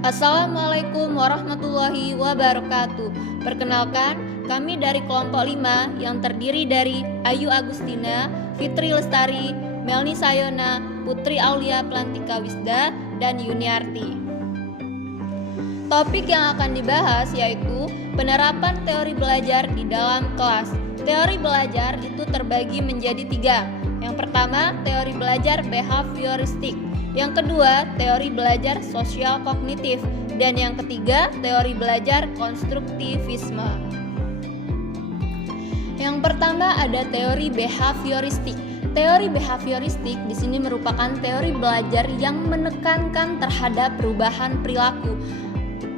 Assalamualaikum warahmatullahi wabarakatuh. Perkenalkan, kami dari kelompok 5 yang terdiri dari Ayu Agustina, Fitri Lestari, Melni Sayona, Putri Aulia Plantika Wisda, dan Yuniarti. Topik yang akan dibahas yaitu penerapan teori belajar di dalam kelas. Teori belajar itu terbagi menjadi 3. Yang pertama, teori belajar behavioristik. Yang kedua, teori belajar sosial kognitif. Dan yang ketiga, teori belajar konstruktivisme. Yang pertama ada teori behavioristik. Teori behavioristik di sini merupakan teori belajar yang menekankan terhadap perubahan perilaku.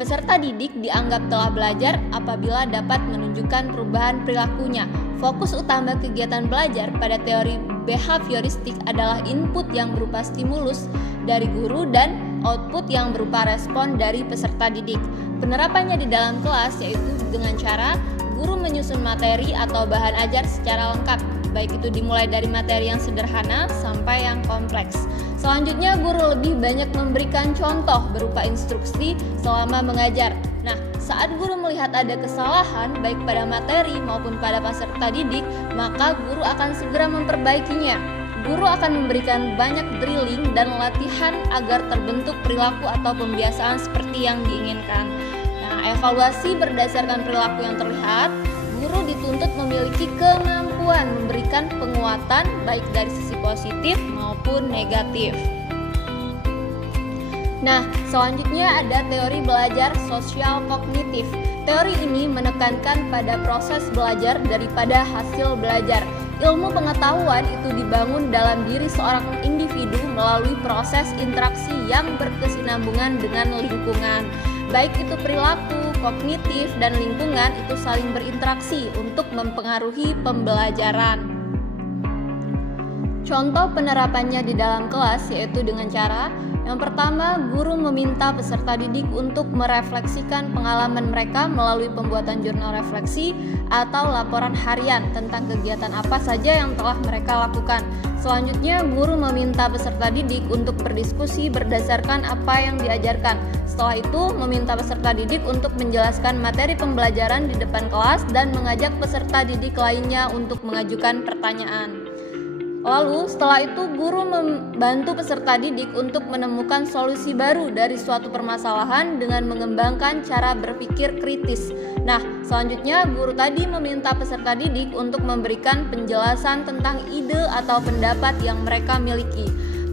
Peserta didik dianggap telah belajar apabila dapat menunjukkan perubahan perilakunya. Fokus utama kegiatan belajar pada teori behavioristik adalah input yang berupa stimulus dari guru dan output yang berupa respon dari peserta didik. Penerapannya di dalam kelas yaitu dengan cara guru menyusun materi atau bahan ajar secara lengkap, baik itu dimulai dari materi yang sederhana sampai yang kompleks. Selanjutnya, guru lebih banyak memberikan contoh berupa instruksi selama mengajar. Nah, saat guru melihat ada kesalahan baik pada materi maupun pada peserta didik, maka guru akan segera memperbaikinya. Guru akan memberikan banyak drilling dan latihan agar terbentuk perilaku atau pembiasaan seperti yang diinginkan. Nah, evaluasi berdasarkan perilaku yang terlihat, guru dituntut memiliki kemampuan memberikan penguatan baik dari sisi positif maupun negatif. Nah, selanjutnya ada teori belajar sosial kognitif. Teori ini menekankan pada proses belajar daripada hasil belajar. Ilmu pengetahuan itu dibangun dalam diri seorang individu melalui proses interaksi yang berkesinambungan dengan lingkungan. Baik itu perilaku, kognitif, dan lingkungan itu saling berinteraksi untuk mempengaruhi pembelajaran. Contoh penerapannya di dalam kelas yaitu dengan cara yang pertama, guru meminta peserta didik untuk merefleksikan pengalaman mereka melalui pembuatan jurnal refleksi atau laporan harian tentang kegiatan apa saja yang telah mereka lakukan. Selanjutnya, guru meminta peserta didik untuk berdiskusi berdasarkan apa yang diajarkan. Setelah itu, meminta peserta didik untuk menjelaskan materi pembelajaran di depan kelas dan mengajak peserta didik lainnya untuk mengajukan pertanyaan. Lalu setelah itu guru membantu peserta didik untuk menemukan solusi baru dari suatu permasalahan dengan mengembangkan cara berpikir kritis. Nah, selanjutnya guru tadi meminta peserta didik untuk memberikan penjelasan tentang ide atau pendapat yang mereka miliki.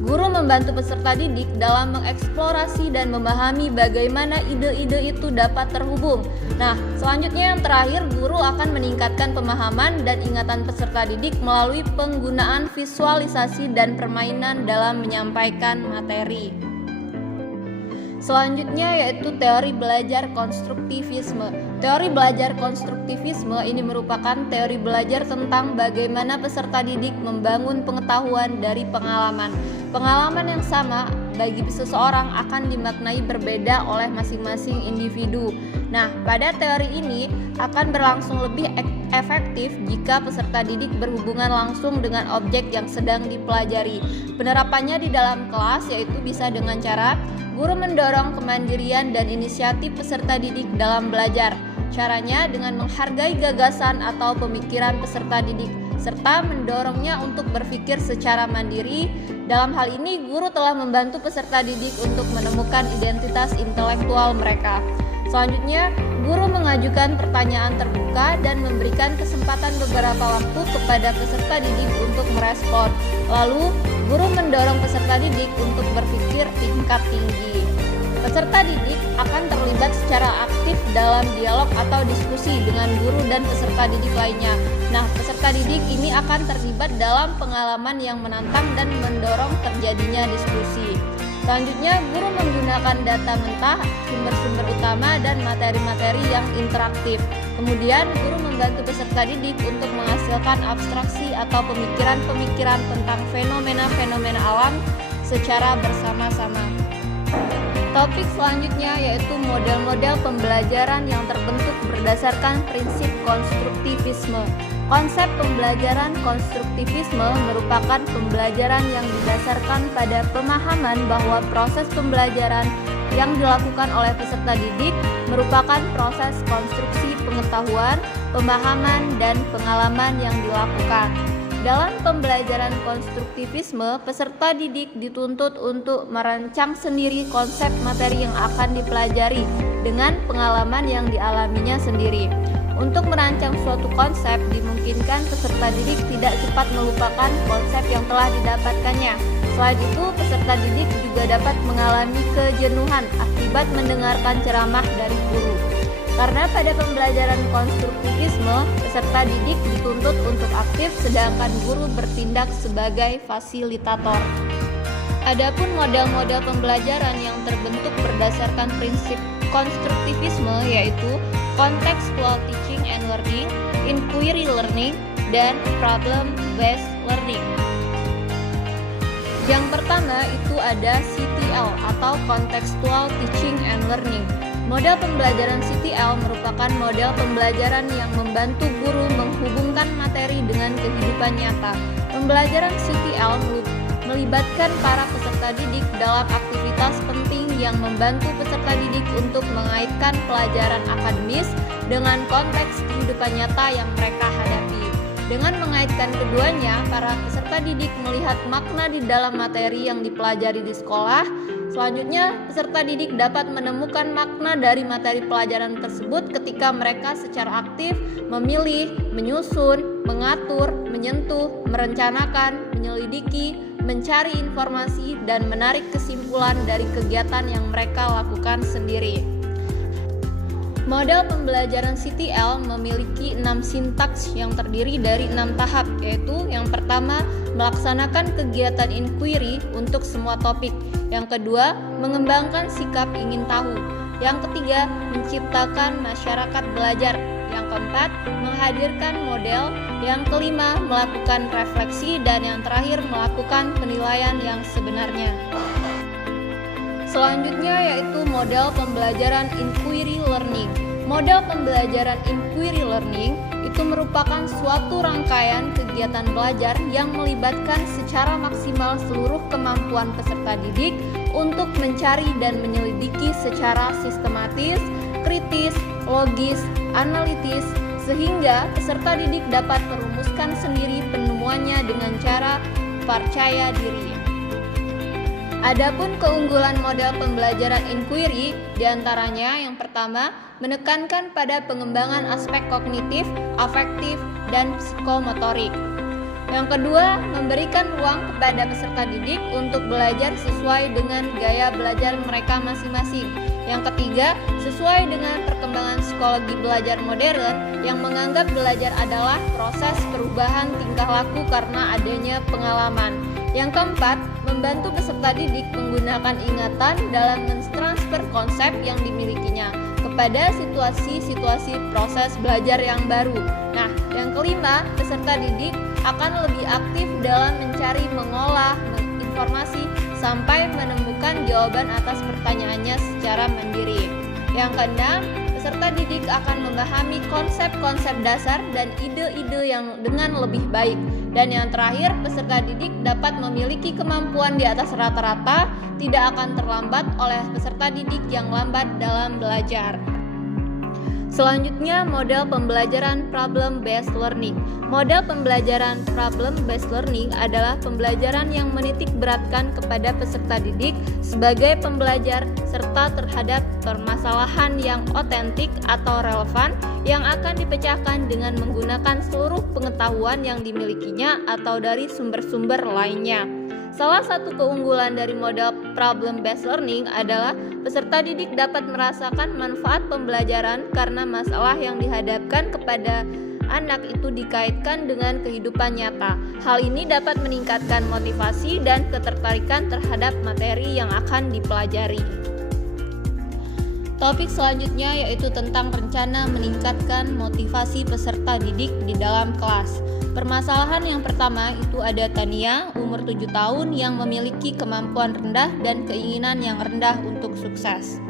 Guru membantu peserta didik dalam mengeksplorasi dan memahami bagaimana ide-ide itu dapat terhubung. Nah, selanjutnya yang terakhir, guru akan meningkatkan pemahaman dan ingatan peserta didik melalui penggunaan visualisasi dan permainan dalam menyampaikan materi. Selanjutnya yaitu teori belajar konstruktivisme. Teori belajar konstruktivisme ini merupakan teori belajar tentang bagaimana peserta didik membangun pengetahuan dari pengalaman. Pengalaman yang sama bagi seseorang akan dimaknai berbeda oleh masing-masing individu. Nah, pada teori ini akan berlangsung lebih efektif jika peserta didik berhubungan langsung dengan objek yang sedang dipelajari. Penerapannya di dalam kelas yaitu bisa dengan cara guru mendorong kemandirian dan inisiatif peserta didik dalam belajar. Caranya dengan menghargai gagasan atau pemikiran peserta didik, serta mendorongnya untuk berpikir secara mandiri. Dalam hal ini, guru telah membantu peserta didik untuk menemukan identitas intelektual mereka. Selanjutnya, guru mengajukan pertanyaan terbuka dan memberikan kesempatan beberapa waktu kepada peserta didik untuk merespon. Lalu, guru mendorong peserta didik untuk berpikir tingkat tinggi. Peserta didik akan terlibat secara aktif dalam dialog atau diskusi dengan guru dan peserta didik lainnya. Nah, peserta didik ini akan terlibat dalam pengalaman yang menantang dan mendorong terjadinya diskusi. Selanjutnya, guru menggunakan data mentah, sumber-sumber utama, dan materi-materi yang interaktif. Kemudian, guru membantu peserta didik untuk menghasilkan abstraksi atau pemikiran-pemikiran tentang fenomena-fenomena alam secara bersama-sama. Topik selanjutnya yaitu model-model pembelajaran yang terbentuk berdasarkan prinsip konstruktivisme. Konsep pembelajaran konstruktivisme merupakan pembelajaran yang didasarkan pada pemahaman bahwa proses pembelajaran yang dilakukan oleh peserta didik merupakan proses konstruksi pengetahuan, pemahaman, dan pengalaman yang dilakukan. Dalam pembelajaran konstruktivisme, peserta didik dituntut untuk merancang sendiri konsep materi yang akan dipelajari dengan pengalaman yang dialaminya sendiri. Untuk merancang suatu konsep, dimungkinkan peserta didik tidak cepat melupakan konsep yang telah didapatkannya. Selain itu, peserta didik juga dapat mengalami kejenuhan akibat mendengarkan ceramah dari guru. Karena pada pembelajaran konstruktivisme, peserta didik dituntut untuk aktif sedangkan guru bertindak sebagai fasilitator. Adapun model-model pembelajaran yang terbentuk berdasarkan prinsip konstruktivisme yaitu contextual teaching and learning, inquiry learning, dan problem-based learning. Yang pertama itu ada CTL atau contextual teaching and learning. Model pembelajaran CTL merupakan model pembelajaran yang membantu guru menghubungkan materi dengan kehidupan nyata. Pembelajaran CTL melibatkan para peserta didik dalam aktivitas penting yang membantu peserta didik untuk mengaitkan pelajaran akademis dengan konteks kehidupan nyata yang mereka hadapi. Dengan mengaitkan keduanya, para peserta didik melihat makna di dalam materi yang dipelajari di sekolah. Selanjutnya, peserta didik dapat menemukan makna dari materi pelajaran tersebut ketika mereka secara aktif memilih, menyusun, mengatur, menyentuh, merencanakan, menyelidiki, mencari informasi, dan menarik kesimpulan dari kegiatan yang mereka lakukan sendiri. Model pembelajaran CTL memiliki 6 sintaks yang terdiri dari 6 tahap, yaitu yang pertama, melaksanakan kegiatan inquiry untuk semua topik. Yang kedua, mengembangkan sikap ingin tahu. Yang ketiga, menciptakan masyarakat belajar. Yang keempat, menghadirkan model. Yang kelima, melakukan refleksi. Dan yang terakhir, melakukan penilaian yang sebenarnya. Selanjutnya yaitu model pembelajaran inquiry learning. Model pembelajaran inquiry learning itu merupakan suatu rangkaian kegiatan belajar yang melibatkan secara maksimal seluruh kemampuan peserta didik untuk mencari dan menyelidiki secara sistematis, kritis, logis, analitis, sehingga peserta didik dapat merumuskan sendiri penemuannya dengan cara percaya diri. Adapun keunggulan model pembelajaran inquiry diantaranya yang pertama, menekankan pada pengembangan aspek kognitif, afektif, dan psikomotorik. Yang kedua, memberikan ruang kepada peserta didik untuk belajar sesuai dengan gaya belajar mereka masing-masing. Yang ketiga, sesuai dengan perkembangan psikologi belajar modern yang menganggap belajar adalah proses perubahan tingkah laku karena adanya pengalaman. Yang keempat, membantu peserta didik menggunakan ingatan dalam mentransfer konsep yang dimilikinya kepada situasi-situasi proses belajar yang baru. Nah, yang kelima, peserta didik akan lebih aktif dalam mencari, mengolah informasi sampai menemukan jawaban atas pertanyaannya secara mandiri. Yang keenam, peserta didik akan memahami konsep-konsep dasar dan ide-ide yang dengan lebih baik. Dan yang terakhir, peserta didik dapat memiliki kemampuan di atas rata-rata, tidak akan terlambat oleh peserta didik yang lambat dalam belajar. Selanjutnya, model pembelajaran problem-based learning. Model pembelajaran problem-based learning adalah pembelajaran yang menitik beratkan kepada peserta didik sebagai pembelajar serta terhadap permasalahan yang otentik atau relevan yang akan dipecahkan dengan menggunakan seluruh pengetahuan yang dimilikinya atau dari sumber-sumber lainnya. Salah satu keunggulan dari model problem-based learning adalah peserta didik dapat merasakan manfaat pembelajaran karena masalah yang dihadapkan kepada anak itu dikaitkan dengan kehidupan nyata. Hal ini dapat meningkatkan motivasi dan ketertarikan terhadap materi yang akan dipelajari. Topik selanjutnya yaitu tentang rencana meningkatkan motivasi peserta didik di dalam kelas. Permasalahan yang pertama itu ada Tania, umur 7 tahun yang memiliki kemampuan rendah dan keinginan yang rendah untuk sukses.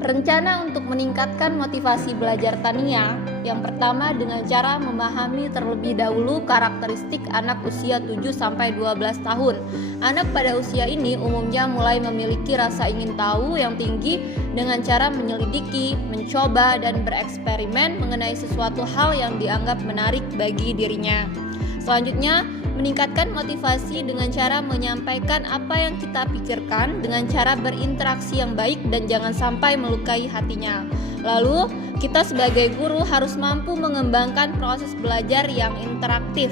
Rencana untuk meningkatkan motivasi belajar Tania, yang pertama dengan cara memahami terlebih dahulu karakteristik anak usia 7-12 tahun. Anak pada usia ini umumnya mulai memiliki rasa ingin tahu yang tinggi dengan cara menyelidiki, mencoba, dan bereksperimen mengenai sesuatu hal yang dianggap menarik bagi dirinya. Selanjutnya, meningkatkan motivasi dengan cara menyampaikan apa yang kita pikirkan dengan cara berinteraksi yang baik dan jangan sampai melukai hatinya. Lalu, kita sebagai guru harus mampu mengembangkan proses belajar yang interaktif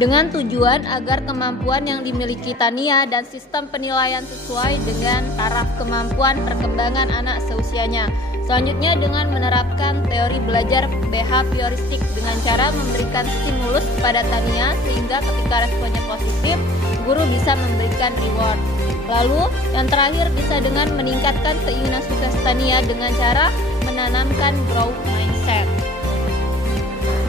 dengan tujuan agar kemampuan yang dimiliki Tania dan sistem penilaian sesuai dengan taraf kemampuan perkembangan anak seusianya. Selanjutnya dengan menerapkan teori belajar behavioristik dengan cara memberikan stimulus kepada Tania sehingga ketika responnya positif, guru bisa memberikan reward. Lalu yang terakhir bisa dengan meningkatkan keinginan sukses Tania dengan cara menanamkan growth mindset.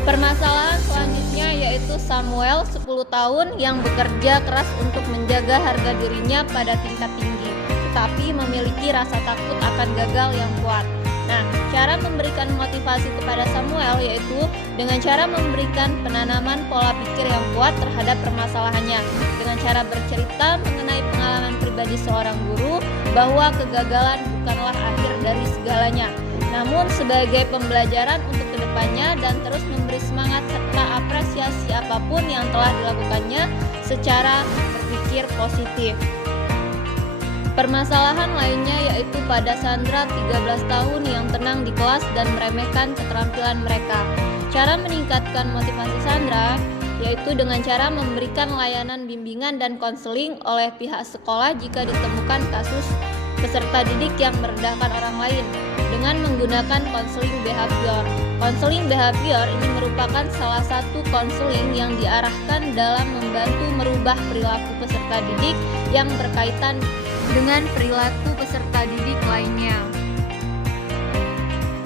Permasalahan selanjutnya yaitu Samuel 10 tahun yang bekerja keras untuk menjaga harga dirinya pada tingkat tinggi, tetapi memiliki rasa takut akan gagal yang kuat. Nah, cara memberikan motivasi kepada Samuel yaitu dengan cara memberikan penanaman pola pikir yang kuat terhadap permasalahannya, dengan cara bercerita mengenai pengalaman pribadi seorang guru bahwa kegagalan bukanlah akhir dari segalanya, namun sebagai pembelajaran untuk kedepannya dan terus memberi semangat serta apresiasi apapun yang telah dilakukannya secara berpikir positif. Permasalahan lainnya yaitu pada Sandra 13 tahun yang tenang di kelas dan meremehkan keterampilan mereka. Cara meningkatkan motivasi Sandra yaitu dengan cara memberikan layanan bimbingan dan konseling oleh pihak sekolah jika ditemukan kasus peserta didik yang merendahkan orang lain dengan menggunakan konseling behavior. Konseling behavior ini merupakan salah satu konseling yang diarahkan dalam membantu merubah perilaku peserta didik yang berkaitan dengan perilaku peserta didik lainnya.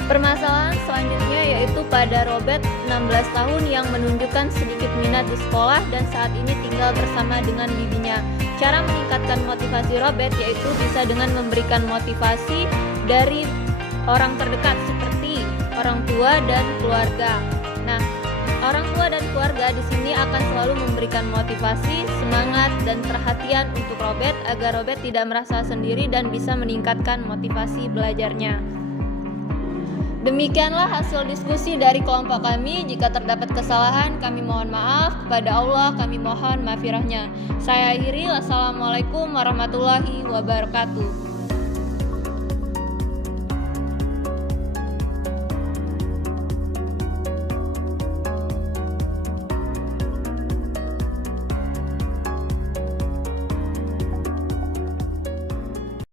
Permasalahan selanjutnya yaitu pada Robert 16 tahun yang menunjukkan sedikit minat di sekolah dan saat ini tinggal bersama dengan bibinya. Cara meningkatkan motivasi Robert yaitu bisa dengan memberikan motivasi dari orang terdekat seperti orang tua dan keluarga. Nah, orang tua dan keluarga di sini akan selalu memberikan motivasi, semangat, dan perhatian untuk Robert agar Robert tidak merasa sendiri dan bisa meningkatkan motivasi belajarnya. Demikianlah hasil diskusi dari kelompok kami. Jika terdapat kesalahan, kami mohon maaf. Kepada Allah, kami mohon maghfirahnya. Saya akhiri. Wassalamualaikum warahmatullahi wabarakatuh.